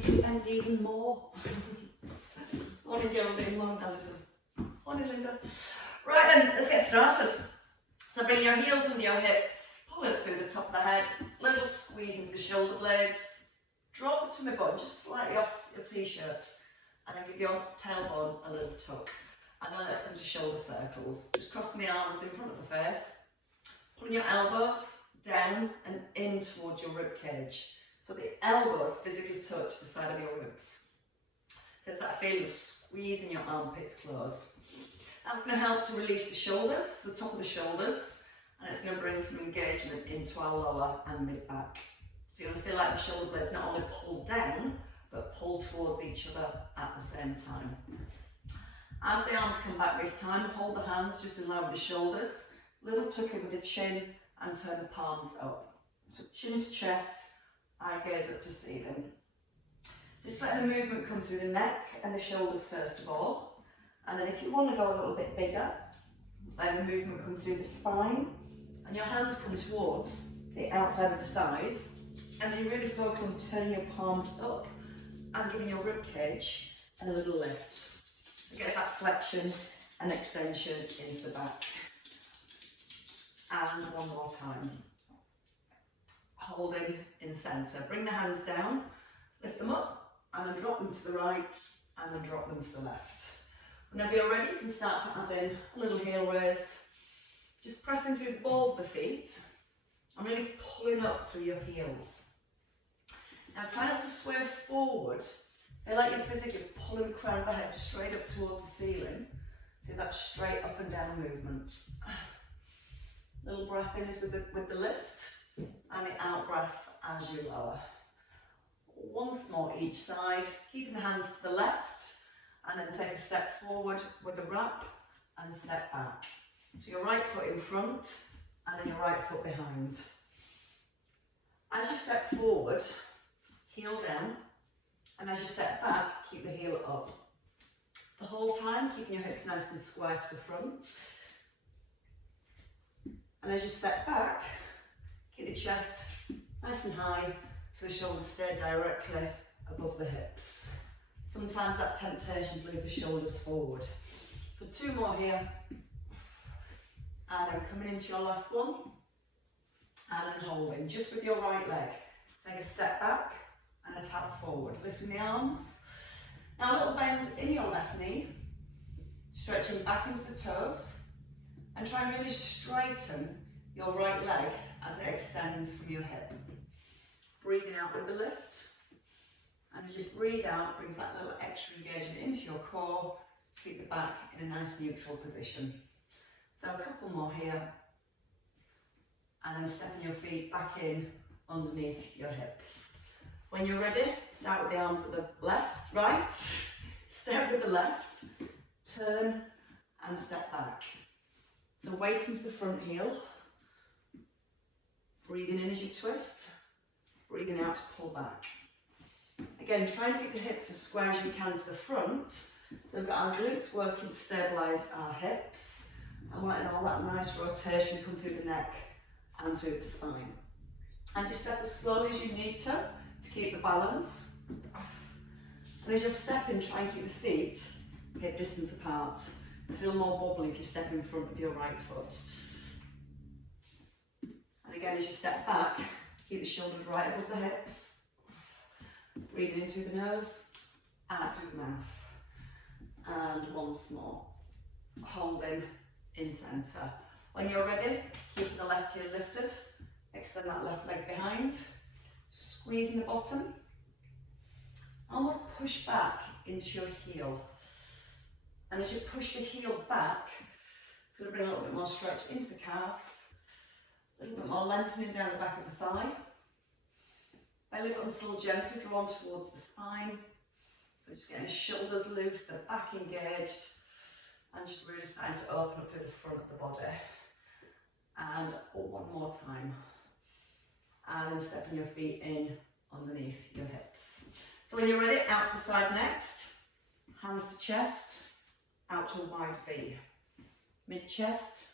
make it bend even more. Morning, Geraldine. Morning, Alison. Morning, Linda. Right then, let's get started. So bring your heels under your hips, pull it through the top of the head, little squeeze into the shoulder blades, draw the tummy button just slightly off your t-shirt, and then give your tailbone a little tuck. And then let's come to shoulder circles. Just crossing the arms in front of the face, pulling your elbows down and in towards your rib cage. So the elbows physically touch the side of your ribs. There's that feeling of squeezing your armpits closed. That's going to help to release the shoulders, the top of the shoulders, and it's going to bring some engagement into our lower and mid back. So you're going to feel like the shoulder blades not only pull down, but pull towards each other at the same time. As the arms come back this time, hold the hands just in line with the shoulders, little tuck in with the chin and turn the palms up. So chin to chest, eye gaze up to ceiling. So just let the movement come through the neck and the shoulders first of all. And then if you want to go a little bit bigger, let the movement come through the spine and your hands come towards the outside of the thighs. And you really focus on turning your palms up and giving your rib cage a little lift. It gets that flexion and extension into the back. And one more time. Holding in centre. Bring the hands down, lift them up, and then drop them to the right, and then drop them to the left. Whenever you're ready, you can start to add in a little heel raise. Just pressing through the balls of the feet, and really pulling up through your heels. Now try not to swerve forward. Feel like you're physically pulling the crown of the head straight up towards the ceiling. See that straight up and down movement. Little breath in is with the lift, and the out breath as you lower. Once more each side, keeping the hands to the left, and then take a step forward with a wrap and step back. So your right foot in front, and then your right foot behind. As you step forward, heel down, and as you step back, keep the heel up. The whole time, keeping your hips nice and square to the front. And as you step back, keep the chest nice and high so the shoulders stay directly above the hips. Sometimes that temptation to leave the shoulders forward. So 2 more here. And then coming into your last one. And then holding just with your right leg. Take a step back and a tap forward. Lifting the arms. Now a little bend in your left knee. Stretching back into the toes. And try and really straighten your right leg as it extends from your hip. Breathing out with the lift. And as you breathe out, brings that little extra engagement into your core to keep the back in a nice neutral position. So a couple more here. And then stepping your feet back in underneath your hips. When you're ready, start with the arms at the left, right. Step with the left. Turn and step back. So weight into the front heel, breathing in as you twist, breathing out to pull back. Again, try and take the hips as square as you can to the front, so we've got our glutes working to stabilise our hips, and letting all that nice rotation come through the neck and through the spine. And just step as slowly as you need to keep the balance. And as you're stepping, try and keep the feet hip distance apart. Feel more wobbly if you step in front of your right foot. And again, as you step back, keep the shoulders right above the hips. Breathing in through the nose, out through the mouth. And once more. Holding in centre. When you're ready, keep the left heel lifted. Extend that left leg behind. Squeezing the bottom. Almost push back into your heel. And as you push the heel back, it's going to bring a little bit more stretch into the calves, a little bit more lengthening down the back of the thigh. Belly button still gently drawn towards the spine. So just getting the shoulders loose, the back engaged, and just really starting to open up through the front of the body. And one more time. And then stepping your feet in underneath your hips. So when you're ready, out to the side next. Hands to chest. Out to a wide V. Mid-chest,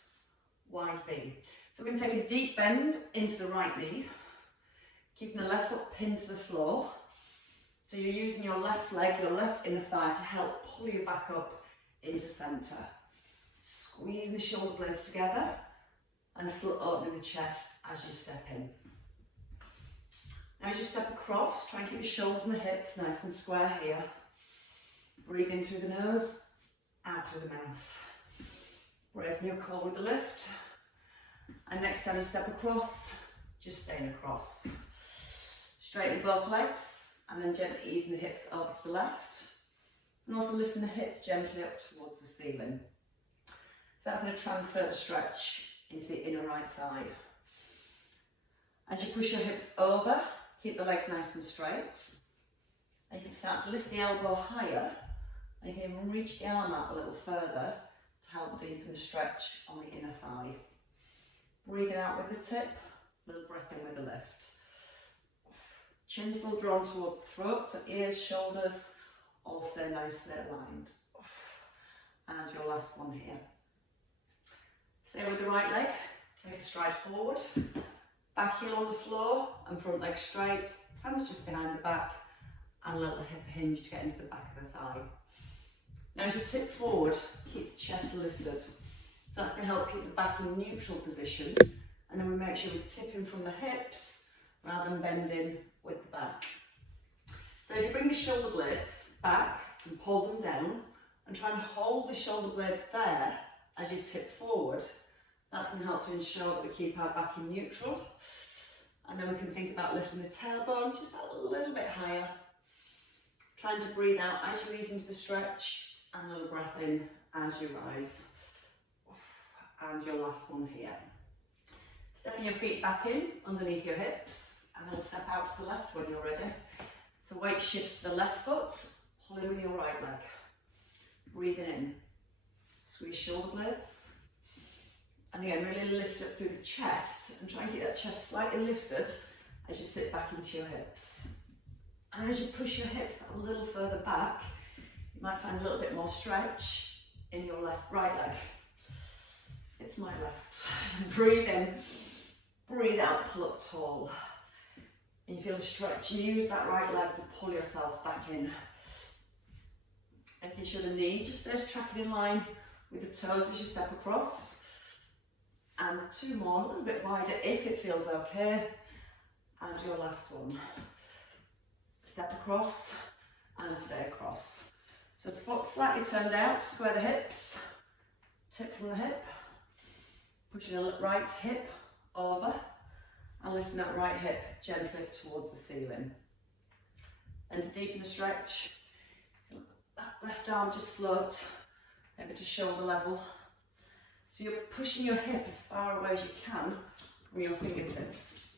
wide V. So we're going to take a deep bend into the right knee, keeping the left foot pinned to the floor, So you're using your left leg, your left inner thigh to help pull you back up into centre. Squeeze the shoulder blades together and still opening the chest as you step in. Now as you step across, try and keep your shoulders and the hips nice and square here. Breathe in through the nose, out through the mouth. Raising your core with the lift. And next time you step across, just staying across. Straighten both legs and then gently easing the hips over to the left. And also lifting the hip gently up towards the ceiling. So I'm going to transfer the stretch into the inner right thigh. As you push your hips over, keep the legs nice and straight. And you can start to lift the elbow higher. And you can even reach the arm out a little further to help deepen the stretch on the inner thigh. Breathing out with the tip, a little breath in with the lift. Chin still drawn toward the throat, so ears, shoulders, all stay nicely aligned. And your last one here. Stay with the right leg, take a stride forward, back heel on the floor and front leg straight, hands just behind the back and a little hip hinge to get into the back of the thigh. Now as you tip forward, keep the chest lifted. So that's going to help keep the back in neutral position, and then we make sure we're tipping from the hips rather than bending with the back. So if you bring the shoulder blades back and pull them down and try and hold the shoulder blades there as you tip forward, that's going to help to ensure that we keep our back in neutral. And then we can think about lifting the tailbone just a little bit higher. Trying to breathe out as you ease into the stretch and a little breath in as you rise. And your last one here. Stepping your feet back in underneath your hips and then step out to the left when you're ready. So weight shifts to the left foot, pull in with your right leg. Breathing in. Squeeze shoulder blades. And again, really lift up through the chest and try and keep that chest slightly lifted as you sit back into your hips. And as you push your hips a little further back, you might find a little bit more stretch in your right leg. It's my left. Breathe in, breathe out, pull up tall. And you feel a stretch, use that right leg to pull yourself back in. Making sure the knee just stays tracking in line with the toes as you step across. And two more, a little bit wider if it feels okay. And your last one. Step across and stay across. So foot slightly turned out, square the hips, tip from the hip, pushing the right hip over and lifting that right hip gently up towards the ceiling. And to deepen the stretch, that left arm just float, maybe to shoulder level. So you're pushing your hip as far away as you can from your fingertips.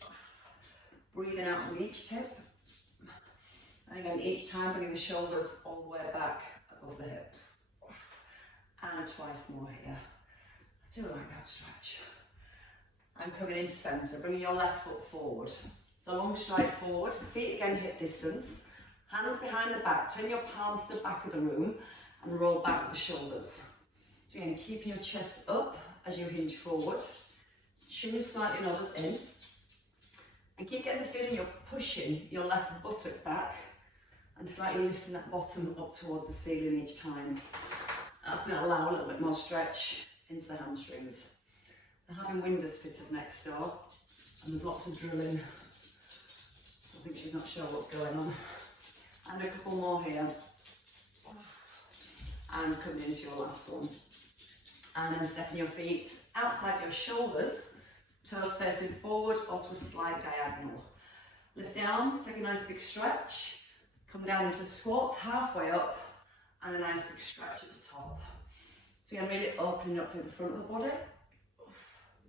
Breathing out with each tip. And again, each time bringing the shoulders all the way back above the hips. And twice more here. I do like that stretch. And coming into centre, bringing your left foot forward. So long stride forward, feet again hip distance, hands behind the back, turn your palms to the back of the room and roll back with the shoulders. So again, keeping your chest up as you hinge forward, chin slightly nodded in, and keep getting the feeling you're pushing your left buttock back and slightly lifting that bottom up towards the ceiling each time. That's going to allow a little bit more stretch into the hamstrings. They're having windows fitted next door and there's lots of drilling. I think she's not sure what's going on. And a couple more here. And coming into your last one. And then stepping your feet outside your shoulders, toes facing forward or to a slight diagonal. Lift the arms, take a nice big stretch. Come down into a squat, halfway up, and a nice big stretch at the top. So again, really opening up through the front of the body.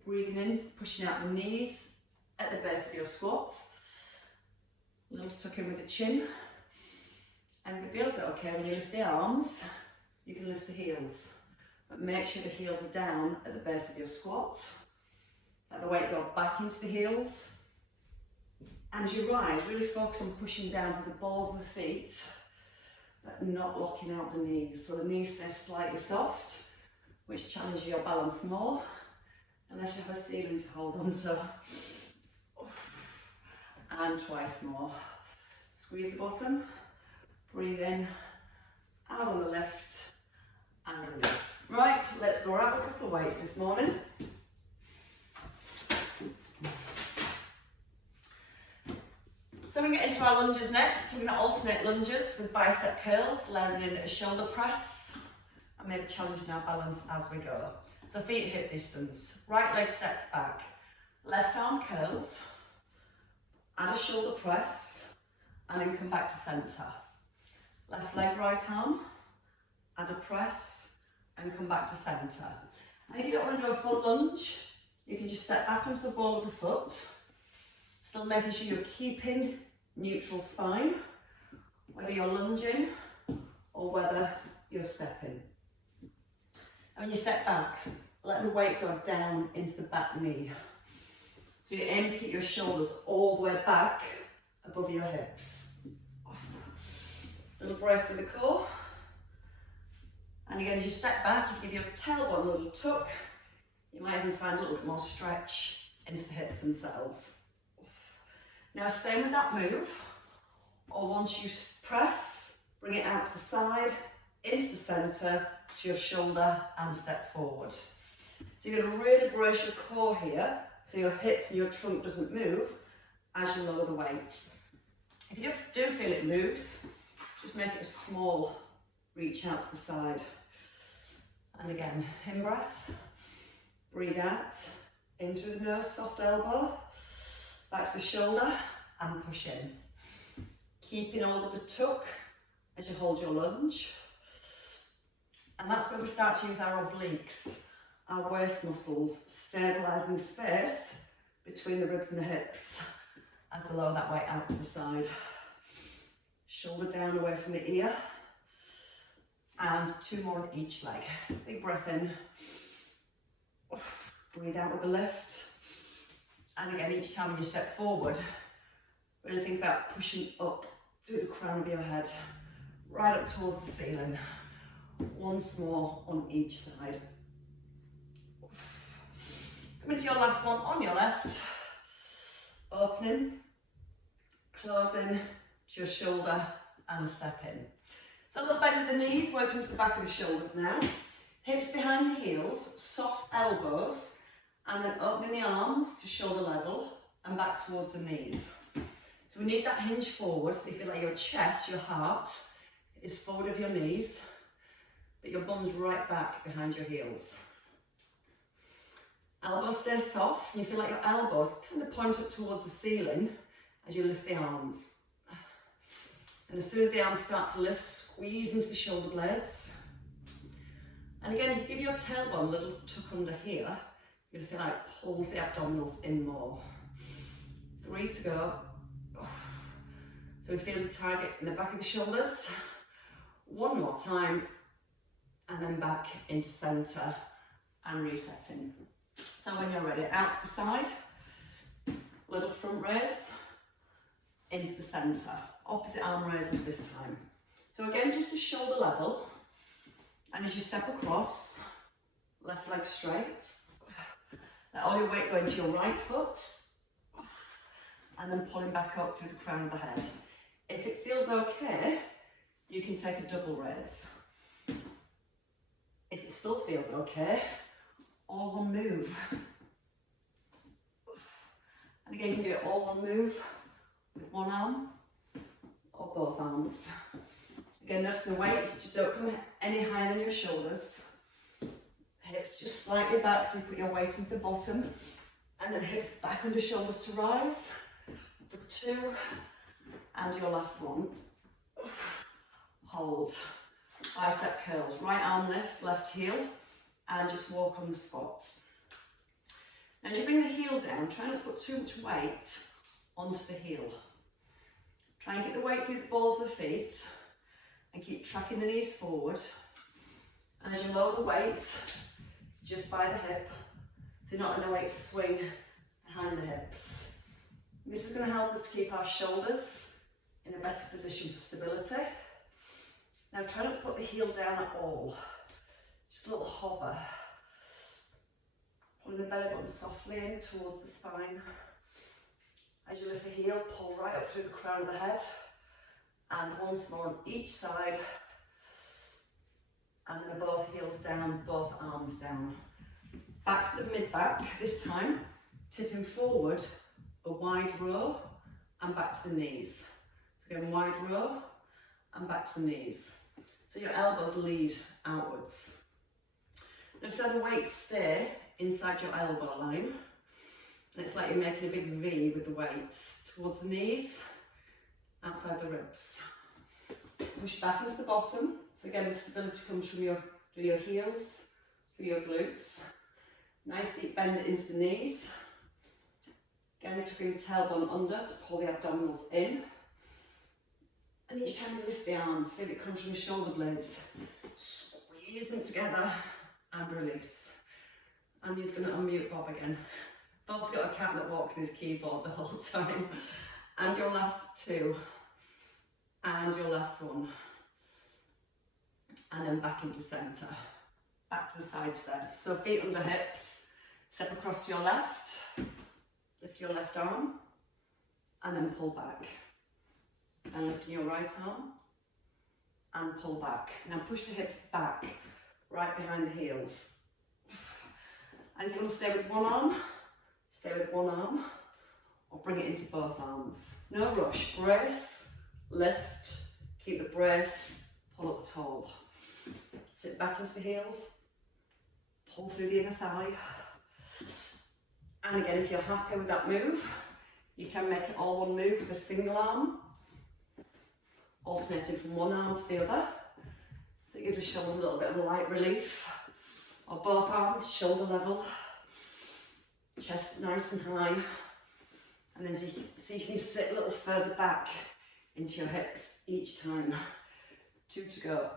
Breathing in, pushing out the knees at the base of your squat. A little tuck in with the chin. And if it feels okay, when you lift the arms, you can lift the heels. But make sure the heels are down at the base of your squat. Let the weight go back into the heels. And as you rise, really focus on pushing down to the balls of the feet, but not locking out the knees. So the knees stay slightly soft, which challenges your balance more, unless you have a ceiling to hold on to. And twice more. Squeeze the bottom, Breathe in, out on the lift, and release. Right, let's go grab a couple of weights this morning. So we're going to get into our lunges next. We're going to alternate lunges with bicep curls, layering in a shoulder press, and maybe challenging our balance as we go. So feet at hip distance, right leg steps back, left arm curls, add a shoulder press, and then come back to centre. Left leg, right arm, add a press, and come back to centre. And if you don't want to do a full lunge, you can just step back onto the ball of the foot, still making sure you're keeping neutral spine, whether you're lunging or whether you're stepping. And when you step back, let the weight go down into the back knee. So you aim to keep your shoulders all the way back above your hips. Little brace to the core. And again, as you step back, you give your tailbone a little tuck. You might even find a little bit more stretch into the hips themselves. Now stay with that move, or once you press, bring it out to the side, into the centre, to your shoulder, and step forward. So you're going to really brace your core here, so your hips and your trunk doesn't move as you lower the weight. If you do feel it moves, just make it a small reach out to the side. And again, in breath, breathe out, in through the nose, soft elbow, back to the shoulder, and push in. Keeping hold of the tuck as you hold your lunge. And that's when we start to use our obliques, our waist muscles, stabilising the space between the ribs and the hips as we lower that weight out to the side. Shoulder down away from the ear. And 2 more on each leg. Big breath in. Breathe out with the lift. And again, each time you step forward, really think about pushing up through the crown of your head, right up towards the ceiling. Once more on each side. Come into your last one on your left. Opening, closing to your shoulder and step in. So a little bend of the knees, working to the back of the shoulders now. Hips behind the heels, soft elbows, and then opening the arms to shoulder level and back towards the knees. So we need that hinge forward, so you feel like your chest, your heart, is forward of your knees, but your bum's right back behind your heels. Elbows stay soft, and you feel like your elbows kind of point up towards the ceiling as you lift the arms. And as soon as the arms start to lift, squeeze into the shoulder blades. And again, if you give your tailbone a little tuck under here, you're going to feel like it pulls the abdominals in more. 3 to go. So we feel the target in the back of the shoulders. 1 more time, and then back into centre and resetting. So when you're ready, out to the side, little front raise, into the centre. Opposite arm raises this time. So again, just to shoulder level, and as you step across, left leg straight, let all your weight go into your right foot, and then pulling back up through the crown of the head. If it feels okay, you can take a double raise. If it still feels okay, all one move. And again, you can do it all one move with 1 arm or both arms. Again, notice the weights don't come any higher than your shoulders. Hips just slightly back, so you put your weight into the bottom, and then hips back under shoulders to rise. For 2, and your last one. Hold. Bicep curls. Right arm lifts, left heel, and just walk on the spot. Now as you bring the heel down, try not to put too much weight onto the heel. Try and get the weight through the balls of the feet, and keep tracking the knees forward. And as you lower the weight, just by the hip, so you're not letting the weight swing behind the hips. This is going to help us to keep our shoulders in a better position for stability. Now try not to put the heel down at all. Just a little hover. Pulling the belly button softly in towards the spine. As you lift the heel, pull right up through the crown of the head And once more on each side. And then both heels down, both arms down. Back to the mid-back this time, tipping forward, a wide row, and back to the knees. So again, wide row, and back to the knees. So your elbows lead outwards. Now so the weights stay inside your elbow line. And it's like you're making a big V with the weights towards the knees, outside the ribs. Push back into the bottom. So again, the stability comes from through your heels, through your glutes. Nice deep bend into the knees. Again, to bring the tailbone under to pull the abdominals in. And each time you lift the arms, feel it comes from the shoulder blades. Squeeze them together and release. And he's going to unmute Bob again. Bob's got a cat that walks his keyboard the whole time. And your last two. And your last one. And then back into centre. Back to the side steps. So feet under hips. Step across to your left. Lift your left arm. And then pull back. And lifting your right arm. And pull back. Now push the hips back. Right behind the heels. And if you want to stay with one arm, stay with one arm. Or bring it into both arms. No rush. Brace. Lift. Keep the brace. Pull up tall. Sit back into the heels. Pull through the inner thigh. And again, if you're happy with that move, you can make it all one move with a single arm. Alternating from one arm to the other. So it gives the shoulders a little bit of a light relief. Or both arms, shoulder level. Chest nice and high. And then so you can sit a little further back into your hips each time. 2 to go.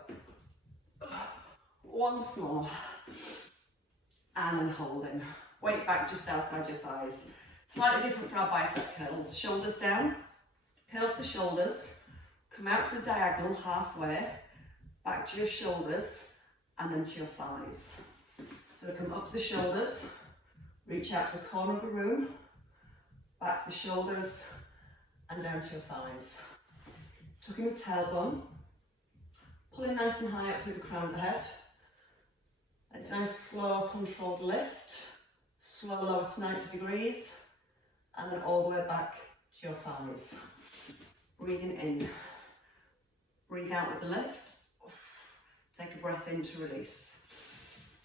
Once more. And then holding. Weight back just outside your thighs. Slightly different for our bicep curls. Shoulders down. Curl to the shoulders. Come out to the diagonal halfway. Back to your shoulders. And then to your thighs. So come up to the shoulders. Reach out to the corner of the room. Back to the shoulders. And down to your thighs. Tucking the tailbone. Pulling nice and high up through the crown of the head. It's a nice slow controlled lift. Slow lower to 90 degrees. And then all the way back to your thighs. Breathing in. Breathe out with the lift. Take a breath in to release.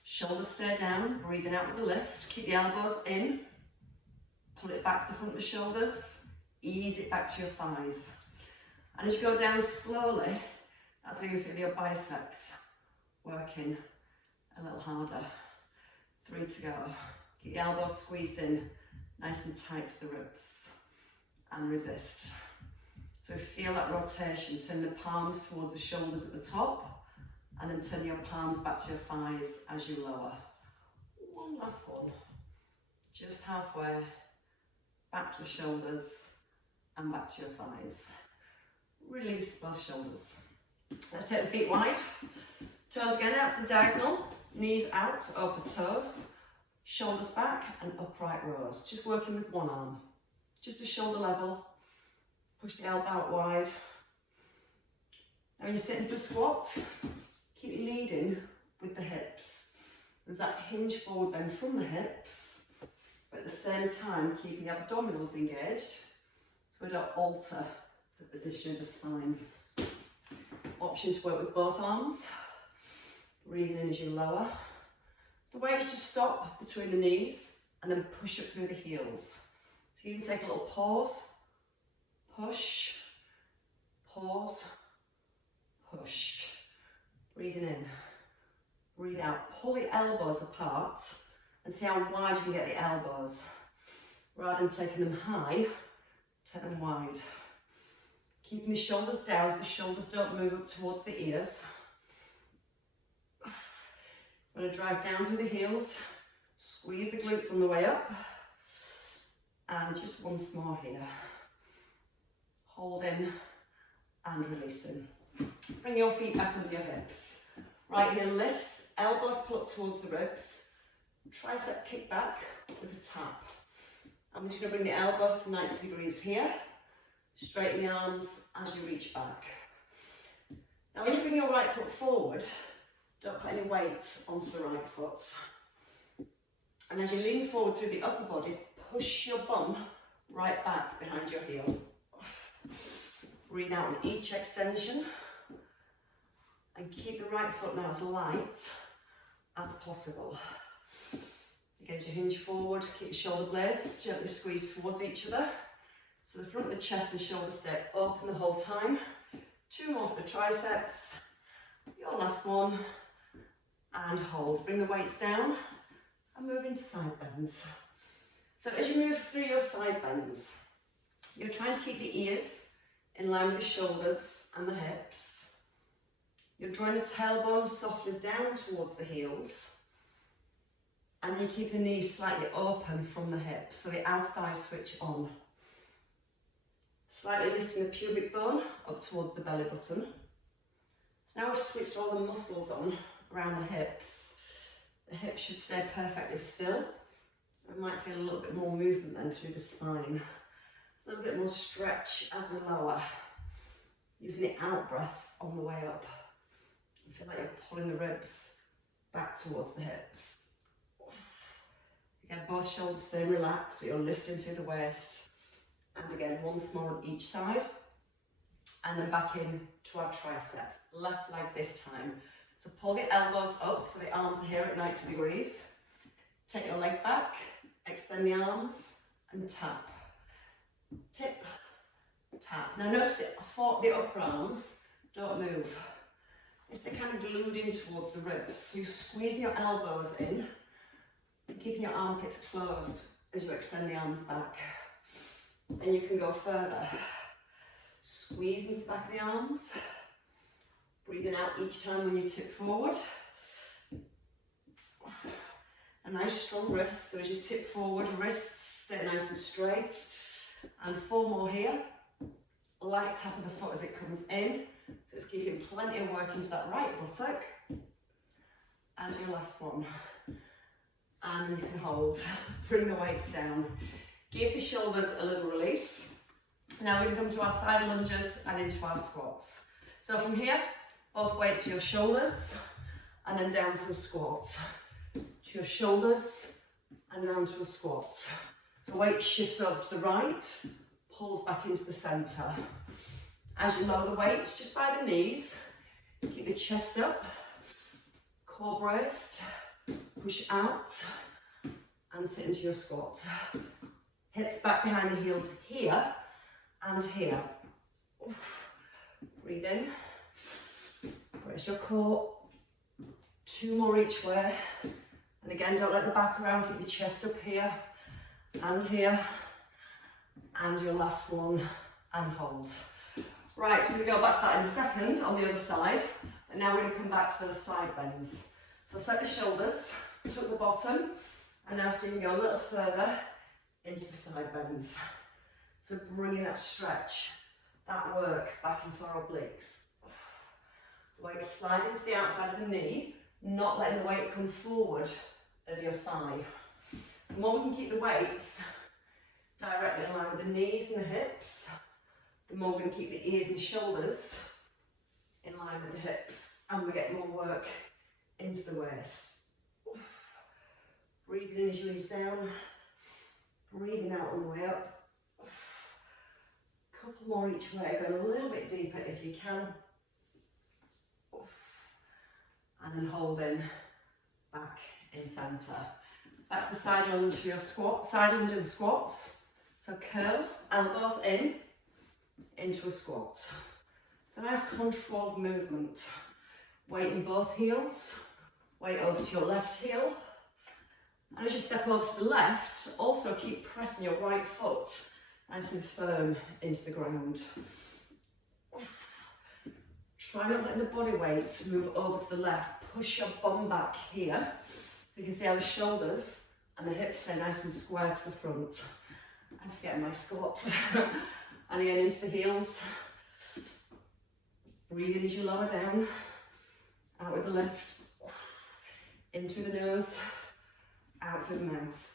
Shoulders stay down. Breathing out with the lift. Keep the elbows in. Pull it back to the front of the shoulders. Ease it back to your thighs. And as you go down slowly, that's where you feel your biceps working a little harder. 3 to go. Keep the elbows squeezed in, nice and tight to the ribs. And resist. So feel that rotation. Turn the palms towards the shoulders at the top. And then turn your palms back to your thighs as you lower. One last one. Just halfway. Back to the shoulders. And back to your thighs. Release both shoulders. Let's take the feet wide. Toes again out to the diagonal. Knees out, open toes. Shoulders back and upright rows. Just working with one arm. Just a shoulder level. Push the elbow out wide. Now when you sit into the squat, keep leading with the hips. There's that hinge forward bend from the hips, but at the same time keeping the abdominals engaged so we don't alter the position of the spine. Option to work with both arms. Breathing in as you lower. The weight is just stop between the knees and then push up through the heels. So you can take a little pause, push, pause, push. Breathing in, breathe out. Pull the elbows apart and see how wide you can get the elbows. Rather than taking them high, take them wide. Keeping the shoulders down so the shoulders don't move up towards the ears. I'm going to drive down through the heels, squeeze the glutes on the way up, and just once more here. Holding and releasing. Bring your feet back under your hips. Right heel lifts, elbows pull up towards the ribs, tricep kick back with a tap. I'm just going to bring the elbows to 90 degrees here. Straighten the arms as you reach back. Now when you bring your right foot forward, don't put any weight onto the right foot. And as you lean forward through the upper body, push your bum right back behind your heel. Breathe out on each extension. And keep the right foot now as light as possible. Again, as you hinge forward, keep your shoulder blades gently squeezed towards each other. So the front of the chest and shoulders stay open the whole time. 2 more for the triceps. Your last one. And hold. Bring the weights down and move into side bends. So as you move through your side bends, you're trying to keep the ears in line with the shoulders and the hips. You're drawing the tailbone softly down towards the heels. And you keep the knees slightly open from the hips, so the outer thighs switch on. Slightly lifting the pubic bone up towards the belly button. So now we've switched all the muscles on around the hips. The hips should stay perfectly still. We might feel a little bit more movement then through the spine. A little bit more stretch as we lower. Using the out breath on the way up. You feel like you're pulling the ribs back towards the hips. Again, both shoulders stay relaxed, so you're lifting through the waist. And again, once more on each side. And then back in to our triceps. Left leg this time. So pull the elbows up so the arms are here at 90 degrees. Take your leg back, extend the arms, and tap. Tip, tap. Now notice that the upper arms don't move. It's the kind of glued in towards the ribs. So you squeeze your elbows in, and keeping your armpits closed as you extend the arms back. Then you can go further. Squeeze into the back of the arms. Breathing out each time when you tip forward. A nice strong wrist, so as you tip forward, wrists stay nice and straight. And 4 more here. Light tap of the foot as it comes in. So it's keeping plenty of work into that right buttock. And your last one. And you can hold. Bring the weights down. Give the shoulders a little release. Now we can come to our side lunges and into our squats. So from here, both weights to your shoulders and then down for a squat. To your shoulders and down to a squat. So weight shifts over to the right, pulls back into the centre. As you lower the weights, just by the knees, keep the chest up, core braced, push out and sit into your squat. Hips back behind the heels here and here. Breathe in, brace your core, 2 more each way. And again, don't let the back around, keep the chest up here and here. And your last one, and hold. Right, we're going to go back to that in a second on the other side. And now we're going to come back to those side bends. So set the shoulders, tuck the bottom, and now so you can go a little further into the side bends. So bringing that stretch, that work back into our obliques. The weight sliding to the outside of the knee, not letting the weight come forward of your thigh. The more we can keep the weights directly in line with the knees and the hips, the more we can keep the ears and the shoulders in line with the hips, and we get more work into the waist. Breathing in as you ease down, breathing out on the way up. Couple more each way, going a little bit deeper if you can. And then holding back in centre. Back to the side lunge for your squat, side lunge and squats. So curl, elbows in, into a squat. So nice controlled movement. Weight in both heels, weight over to your left heel. And as you step over to the left, also keep pressing your right foot nice and firm into the ground. Try not letting the body weight move over to the left. Push your bum back here. So you can see how the shoulders and the hips stay nice and square to the front. I'm forgetting my squat. And again into the heels. Breathe in as you lower down. Out with the left. In through the nose. Out through the mouth.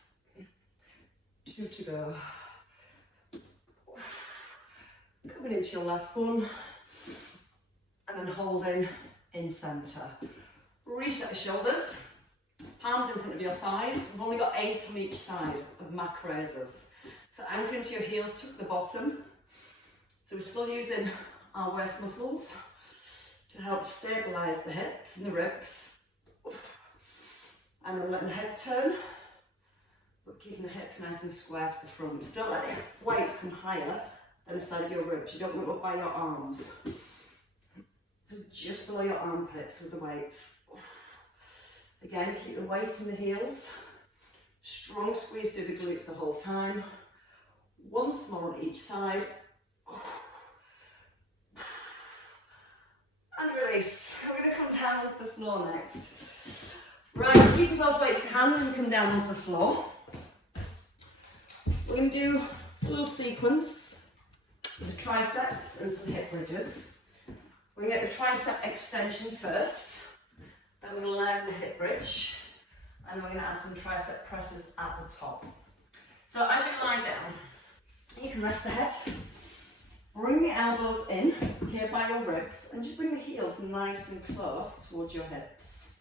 2 to go. Coming into your last one. and then holding in centre. Reset the shoulders, palms in front of your thighs. We've only got 8 on each side of mat raises. So anchor into your heels, tuck the bottom. So we're still using our waist muscles to help stabilise the hips and the ribs. And then letting the head turn, but keeping the hips nice and square to the front. So don't let the weights come higher than the side of your ribs. You don't want to go by your arms. So just below your armpits with the weights. Again, keep the weight in the heels. Strong squeeze through the glutes the whole time. Once more on each side. And release. We're going to come down onto the floor next. Right, keeping both weights to hand and come down onto the floor. We're going to do a little sequence with the triceps and some hip bridges. We're going to get the tricep extension first, then we're going to learn the hip bridge, and then we're going to add some tricep presses at the top. So as you lie down, you can rest the head, bring the elbows in here by your ribs, and just bring the heels nice and close towards your hips.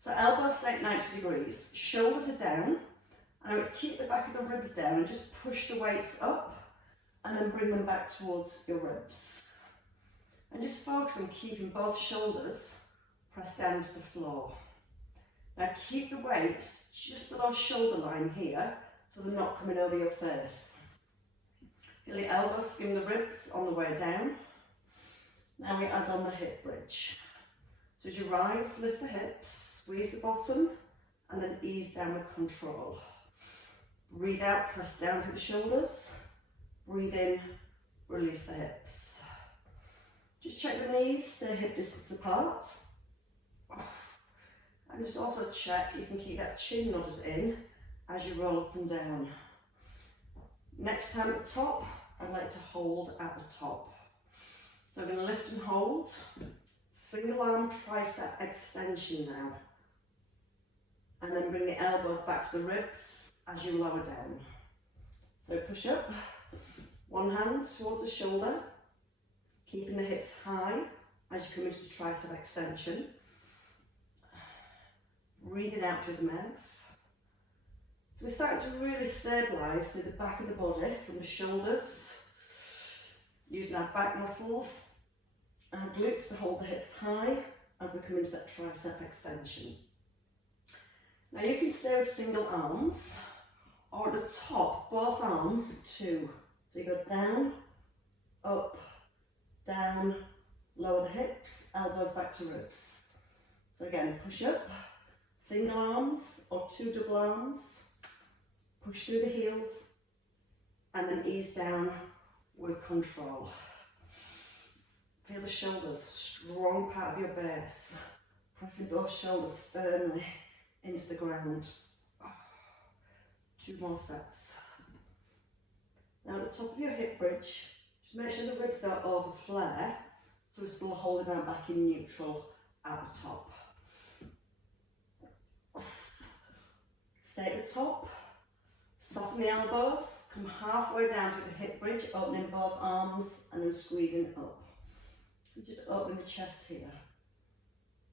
So elbows straight 90 degrees, shoulders are down, and I want to keep the back of the ribs down and just push the weights up, and then bring them back towards your ribs. And just focus on keeping both shoulders pressed down to the floor. Now keep the weights just below shoulder line here, so they're not coming over your face. Feel the elbows skim the ribs on the way down. Now we add on the hip bridge. So as you rise, lift the hips, squeeze the bottom, and then ease down with control. Breathe out, press down through the shoulders. Breathe in, release the hips. Just check the knees, stay hip distance apart. And just also check you can keep that chin nodded in as you roll up and down. Next time at the top, I'd like to hold at the top. So I'm going to lift and hold. Single arm tricep extension now. And then bring the elbows back to the ribs as you lower down. So push up, one hand towards the shoulder, keeping the hips high as you come into the tricep extension. Breathing out through the mouth. So we're starting to really stabilise through the back of the body, from the shoulders, using our back muscles and our glutes to hold the hips high as we come into that tricep extension. Now you can stay with single arms, or at the top, both arms with 2. So you go down, up, down, lower the hips, elbows back to ribs. So again, push up, single arms or 2 double arms, push through the heels, and then ease down with control. Feel the shoulders, strong part of your base, pressing both shoulders firmly into the ground. 2 more sets. Now at the top of your hip bridge, just make sure the ribs don't over flare, so we're still holding our back in neutral at the top. Stay at the top, soften the elbows, come halfway down through the hip bridge, opening both arms and then squeezing up. So just open the chest here.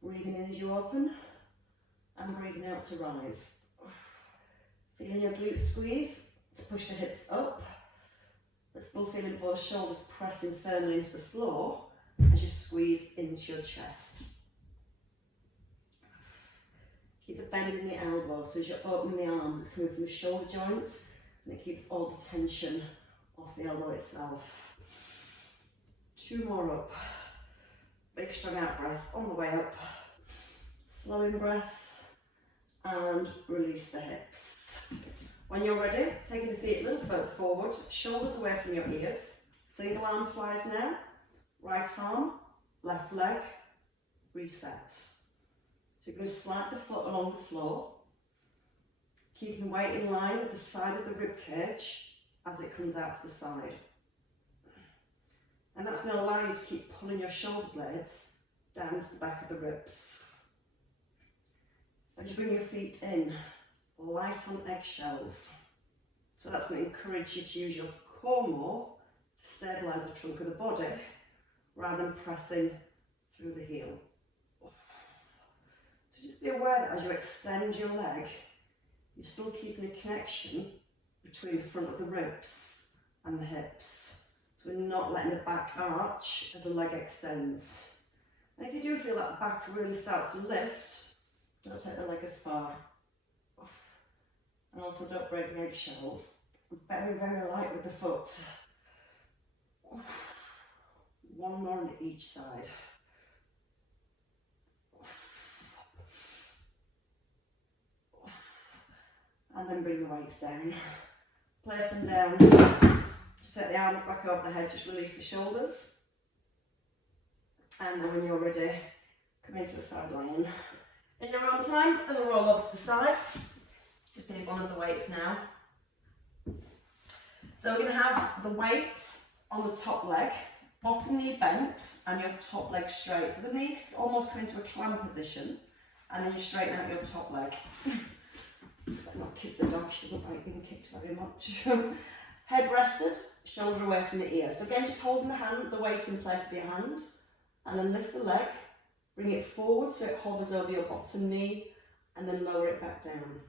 Breathing in as you open and breathing out to rise. Feeling your glutes squeeze to push the hips up, but still feeling both shoulders pressing firmly into the floor as you squeeze into your chest. Keep the bend in the elbows, so as you're opening the arms, it's coming from the shoulder joint, and it keeps all the tension off the elbow itself. 2 more up. Big strong out breath on the way up. Slow in breath, and release the hips. When you're ready, taking the feet a little further forward, shoulders away from your ears. Single arm flies now. Right arm, left leg, reset. So you're going to slide the foot along the floor, keeping the weight in line with the side of the rib cage as it comes out to the side. And that's going to allow you to keep pulling your shoulder blades down to the back of the ribs. As you bring your feet in, light on eggshells. So that's going to encourage you to use your core more to stabilise the trunk of the body rather than pressing through the heel. So just be aware that as you extend your leg, you're still keeping a connection between the front of the ribs and the hips. So we're not letting the back arch as the leg extends. And if you do feel that the back really starts to lift, don't take the leg as far. And also don't break the eggshells. Very, very light with the foot. One more on each side. And then bring the weights down. Place them down. Just take the arms back over the head, just release the shoulders. And then when you're ready, come into a side lion. In your own time, then we'll roll over to the side. Just need one of the weights now. So we're going to have the weight on the top leg, bottom knee bent, and your top leg straight. So the knees almost come into a clam position, and then you straighten out your top leg. Just better not kick the dog, she doesn't like being kicked very much. Head rested, shoulder away from the ear. So again, just holding the weight in place with your hand, and then lift the leg, bring it forward so it hovers over your bottom knee, and then lower it back down.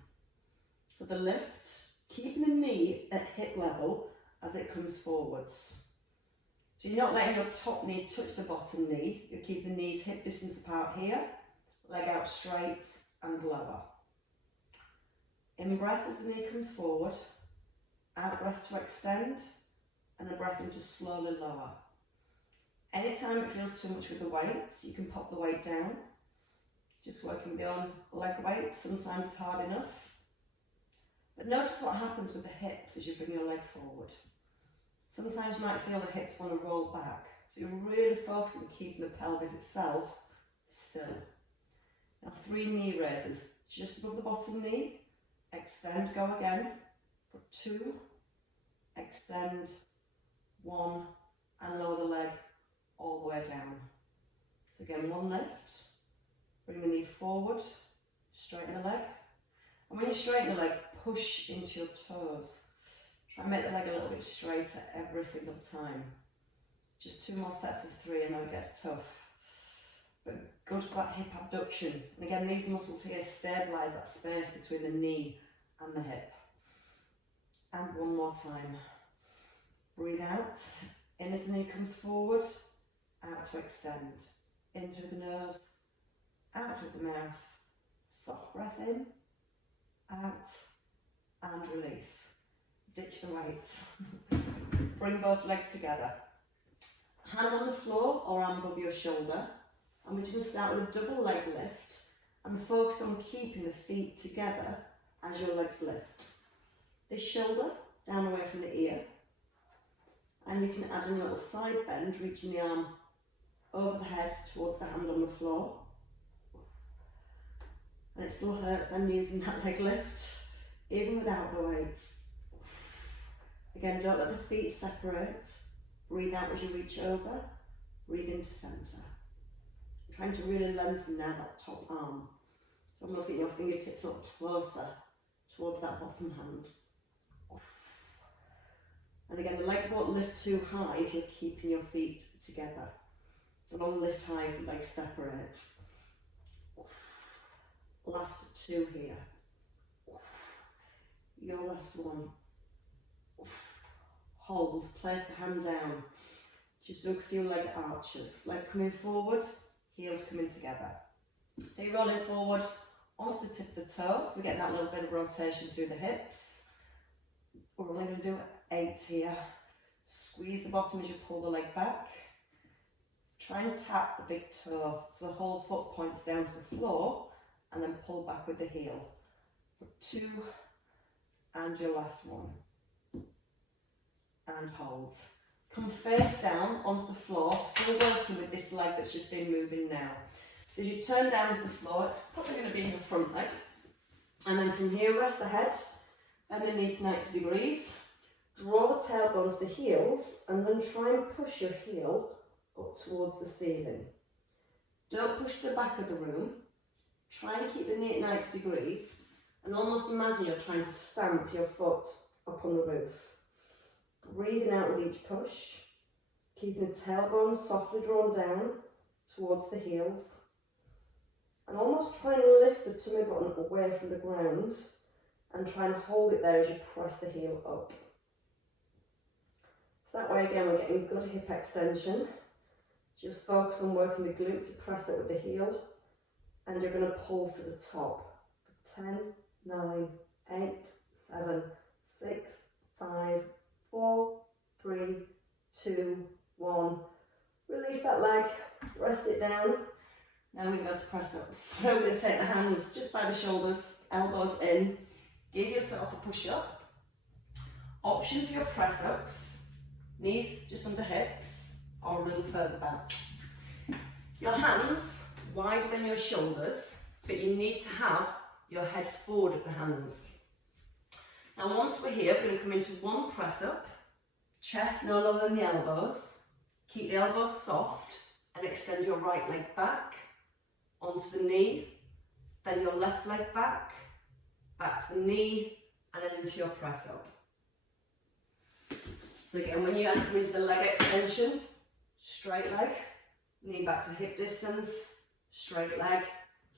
So the lift, keeping the knee at hip level as it comes forwards. So you're not letting your top knee touch the bottom knee, you're keeping the knees hip distance apart here, leg out straight and lower. In breath as the knee comes forward, out breath to extend, and a breath in to slowly lower. Anytime it feels too much with the weight, you can pop the weight down. Just working with your own leg weight, sometimes it's hard enough. But notice what happens with the hips as you bring your leg forward. Sometimes you might feel the hips want to roll back, so you're really focusing on keeping the pelvis itself still. Now 3 knee raises, just above the bottom knee, extend, go again, for 2, extend, 1, and lower the leg all the way down. So again, 1 lift, bring the knee forward, straighten the leg, and when you straighten the leg, push into your toes. Try and make the leg a little bit straighter every single time. Just 2 more sets of 3 and then it gets tough. But good for that hip abduction. And again, these muscles here stabilise that space between the knee and the hip. And 1 more time. Breathe out. In as the knee comes forward, out to extend. In through the nose, out through the mouth. Soft breath in, out, and release. Ditch the weights. Bring both legs together. Hand on the floor or arm above your shoulder. And we're just going to start with a double leg lift and focus on keeping the feet together as your legs lift. This shoulder down away from the ear. And you can add a little side bend, reaching the arm over the head towards the hand on the floor. And it still hurts then using that leg lift, even without the weights. Again, don't let the feet separate. Breathe out as you reach over. Breathe into centre. Trying to really lengthen now that top arm. Almost getting your fingertips up closer towards that bottom hand. And again, the legs won't lift too high if you're keeping your feet together. They won't lift high if the legs separate. Last 2 here. Your last 1. Hold, place the hand down. Just do a few leg arches. Leg coming forward, heels coming together. So you're rolling forward onto the tip of the toe, so we're getting that little bit of rotation through the hips. We're only going to do 8 here. Squeeze the bottom as you pull the leg back. Try and tap the big toe so the whole foot points down to the floor, and then pull back with the heel. For 2, and your last 1. And hold. Come face down onto the floor, still working with this leg that's just been moving now. As you turn down to the floor, it's probably going to be in your front leg. And then from here, rest the head, and the knee to 90 degrees. Draw the tailbone to the heels, and then try and push your heel up towards the ceiling. Don't push the back of the room. Try and keep the knee at 90 degrees, and almost imagine you're trying to stamp your foot up on the roof. Breathing out with each push, keeping the tailbone softly drawn down, towards the heels. And almost try and lift the tummy button away from the ground and try and hold it there as you press the heel up. So that way again we're getting good hip extension. Just focus on working the glutes to press it with the heel, and you're going to pulse to the top. 10, 9, 8, 7, 6, 5, 4, 3, 2, 1. Release that leg, rest it down. Now we're going to press up. So we're going to take the hands just by the shoulders, elbows in. Give yourself a push up. Option for your press ups. Knees just under hips or a little further back. Your hands wider than your shoulders, but you need to have your head forward of the hands. Now once we're here, we're going to come into one press up. Chest no lower than the elbows. Keep the elbows soft and extend your right leg back onto the knee, then your left leg back, back to the knee, and then into your press up. So again, when you enter into the leg extension, straight leg, knee back to hip distance, straight leg,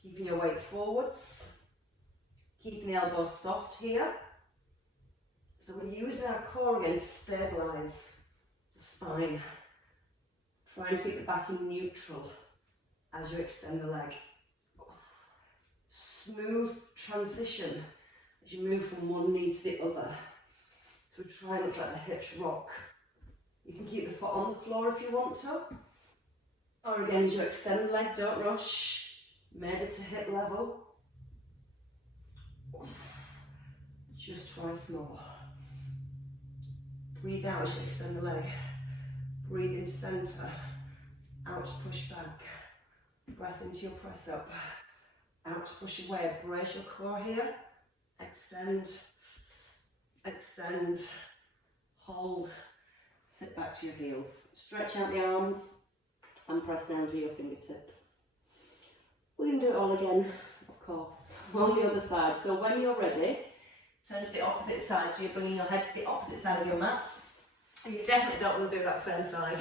keeping your weight forwards, keeping the elbows soft here. So we're using our core again to stabilise the spine. Trying to keep the back in neutral as you extend the leg. Smooth transition as you move from one knee to the other. So we're trying not to let the hips rock. You can keep the foot on the floor if you want to. Or again, as you extend the leg, don't rush. Maybe to hip level. Just twice more. Breathe out as you extend the leg. Breathe into centre. Out to push back. Breath into your press up. Out to push away. Brace your core here. Extend. Extend. Hold. Sit back to your heels. Stretch out the arms and press down to your fingertips. We're going to do it all again, of course, on the other side. So when you're ready, turn to the opposite side. So you're bringing your head to the opposite side of your mat. And you definitely don't want to do that same side.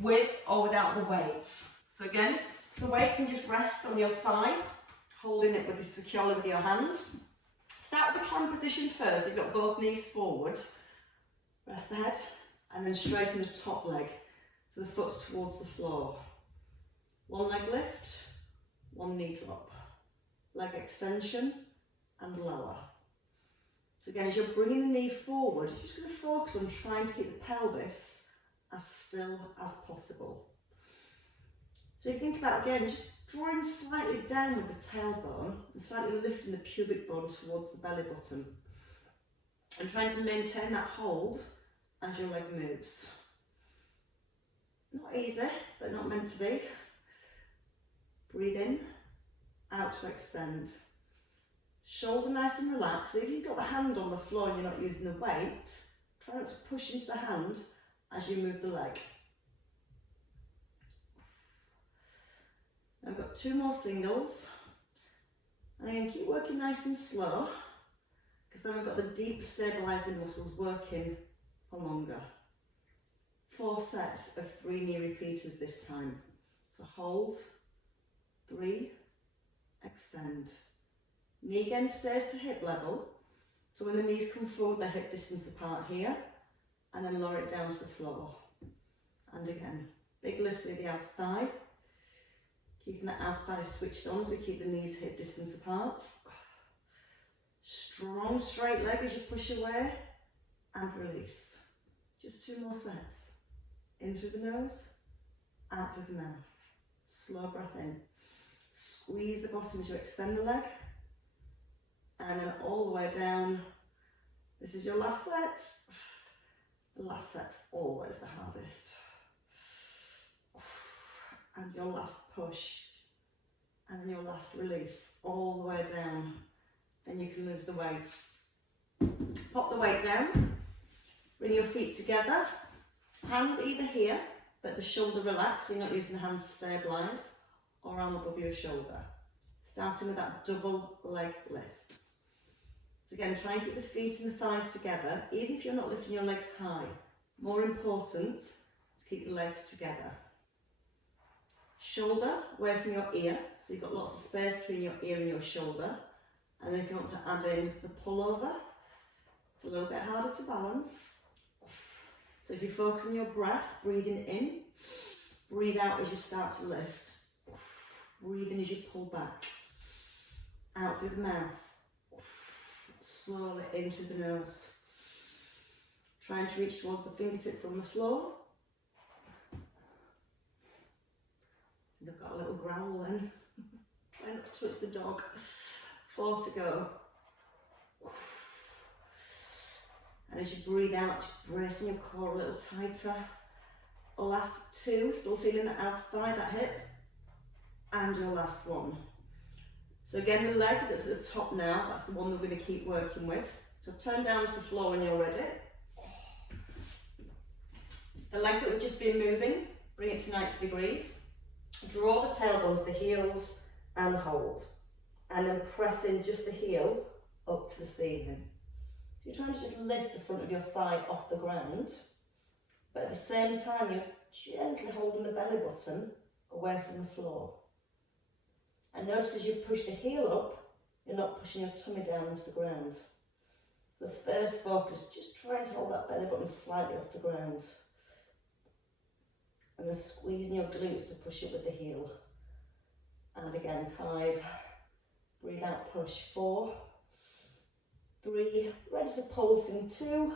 With or without the weight. So again, the weight can just rest on your thigh, holding it securely with your hand. Start with the clamp position first. You've got both knees forward. Rest the head, and then straighten the top leg so the foot's towards the floor. One leg lift, one knee drop. Leg extension and lower. So again, as you're bringing the knee forward, you're just going to focus on trying to keep the pelvis as still as possible. So you think about, again, just drawing slightly down with the tailbone and slightly lifting the pubic bone towards the belly button. And trying to maintain that hold as your leg moves. Not easy, but not meant to be. Breathe in, out to extend. Shoulder nice and relaxed. So if you've got the hand on the floor and you're not using the weight, try not to push into the hand as you move the leg. Now I've got two more singles. And again, keep working nice and slow, because then we've got the deep stabilising muscles working for longer. 4 sets of 3 knee repeaters this time. So hold, 3, extend. Knee again stays to hip level. So when the knees come forward, they're hip distance apart here, and then lower it down to the floor. And again, big lift through the outer thigh. Keeping that outer thigh switched on as we keep the knees hip distance apart. Strong straight leg as you push away and release. Just 2 more sets. In through the nose, out through the mouth. Slow breath in. Squeeze the bottom as you extend the leg. And then all the way down. This is your last set. The last set's always the hardest. And your last push. And then your last release. All the way down. Then you can lose the weight. Pop the weight down. Bring your feet together. Hand either here, but the shoulder relaxed, so you're not using the hand to stabilise, or arm above your shoulder. Starting with that double leg lift. So again, try and keep the feet and the thighs together, even if you're not lifting your legs high. More important, to keep the legs together. shoulder away from your ear, so you've got lots of space between your ear and your shoulder. And then if you want to add in the pullover, it's a little bit harder to balance. So if you focus on your breath, breathing in, breathe out as you start to lift. Breathe in as you pull back. Out through the mouth. Slowly in through the nose. Trying to reach towards the fingertips on the floor. They've got a little growl then. Try not to touch the dog. 4 to go. And as you breathe out, just bracing your core a little tighter. Last 2, still feeling the abs thigh, that hip. And your last 1. So again, the leg that's at the top now, that's the one that we're going to keep working with. So turn down to the floor when you're ready. The leg that we've just been moving, bring it to 90 degrees. Draw the tailbone to the heels and hold. And then press in just the heel up to the ceiling. You're trying to just lift the front of your thigh off the ground, but at the same time you're gently holding the belly button away from the floor. And notice as you push the heel up, you're not pushing your tummy down onto the ground. The first focus, just trying to hold that belly button slightly off the ground. And then squeezing your glutes to push it with the heel. And again, 5, breathe out, push, 4, 3, ready to pulse in 2,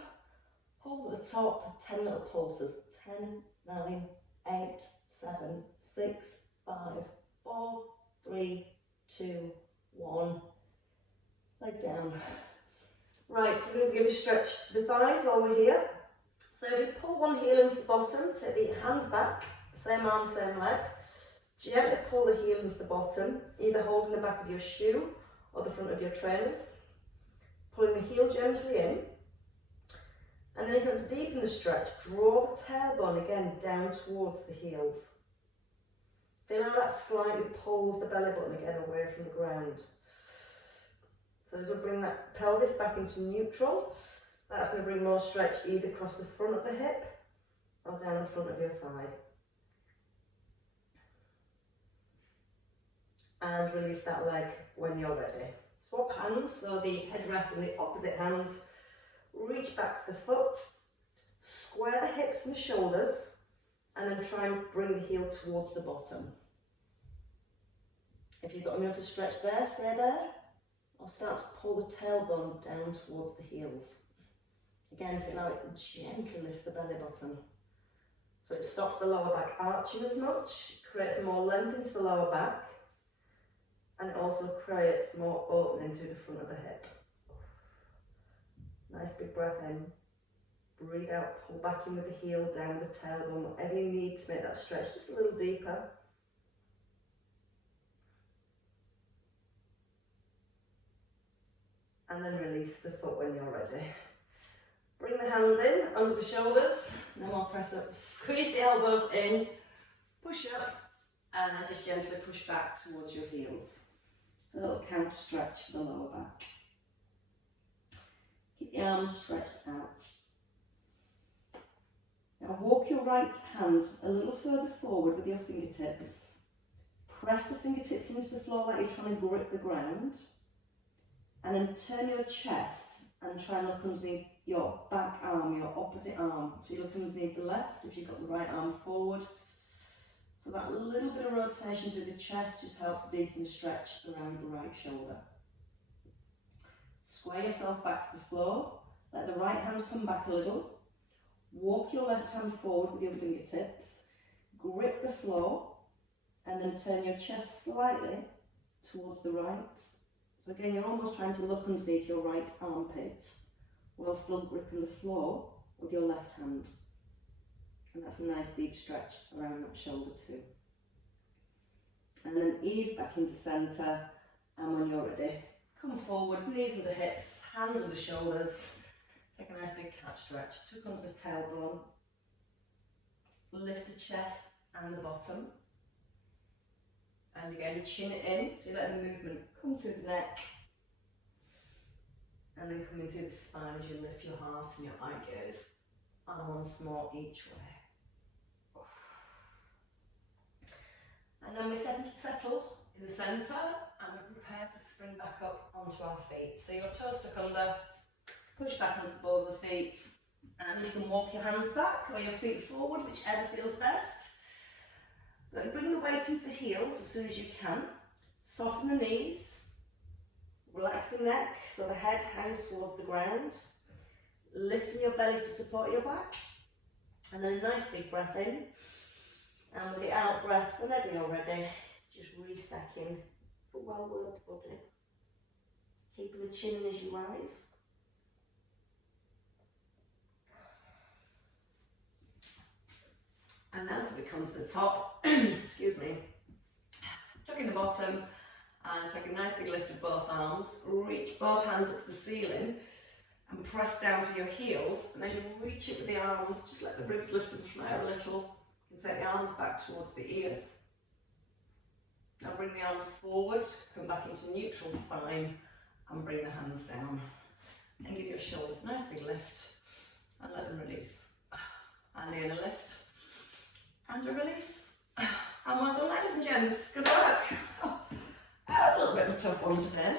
hold at the top, 10 little pulses, 10, 9, 8, 7, 6, 5, 4, 3, 2, 1, leg down. Right, so we're going to give a stretch to the thighs while we're here. So if you pull one heel into the bottom, take the hand back, same arm, same leg, gently pull the heel into the bottom, either holding the back of your shoe or the front of your trainers. Pulling the heel gently in, and then if you want to deepen the stretch, draw the tailbone again down towards the heels. Feel how that slightly pulls the belly button again away from the ground. So as we bring that pelvis back into neutral, that's going to bring more stretch either across the front of the hip or down the front of your thigh. And release that leg when you're ready. Swap hands, so the head rests on the opposite hand. Reach back to the foot, square the hips and the shoulders, and then try and bring the heel towards the bottom. If you've got enough to stretch there, stay there, or start to pull the tailbone down towards the heels. Again, feel how it gently lifts the belly button. So it stops the lower back arching as much, creates more length into the lower back, and it also creates more opening through the front of the hip. Nice big breath in. Breathe out, pull back in with the heel, down the tailbone, whatever you need to make that stretch just a little deeper. And then release the foot when you're ready. Bring the hands in, under the shoulders, no more press ups. Squeeze the elbows in, push up, and then just gently push back towards your heels. So a little counter stretch for the lower back. Keep the arms stretched out. Now walk your right hand a little further forward with your fingertips. Press the fingertips into the floor like you're trying to grip the ground. And then turn your chest and try and look underneath your back arm, your opposite arm. So you look underneath the left if you've got the right arm forward. So that little bit of rotation through the chest just helps deepen the stretch around the right shoulder. Square yourself back to the floor. Let the right hand come back a little. Walk your left hand forward with your fingertips. Grip the floor and then turn your chest slightly towards the right. So again, you're almost trying to look underneath your right armpit while still gripping the floor with your left hand. And that's a nice deep stretch around that shoulder too. And then ease back into centre, and when you're ready, come forward, knees under the hips, hands under the shoulders. Take a nice big cat stretch, tuck under the tailbone, lift the chest and the bottom. And again, chin it in, so you let the movement come through the neck. And then coming through the spine as you lift your heart and your eye gaze. And once more each way. And then we settle in the centre and we're prepared to spring back up onto our feet. So your toes stuck under, push back onto the balls of the feet, and you can walk your hands back or your feet forward, whichever feels best. But bring the weight into the heels as soon as you can. Soften the knees, relax the neck so the head hangs towards the ground. Lifting your belly to support your back. And then a nice big breath in. And with the out breath, whenever you're ready, just restacking for well-worked body. Keeping the chin in as you rise. And as we come to the top, excuse me, tucking the bottom and take a nice big lift with both arms. Reach both hands up to the ceiling and press down to your heels. And as you reach it with the arms, just let the ribs lift and flare a little. You can take the arms back towards the ears. Now bring the arms forward, come back into neutral spine and bring the hands down. And give your shoulders a nice big lift and let them release. And again a lift and a release. And well done, ladies and gents, good work. Oh, that was a little bit of a tough one today.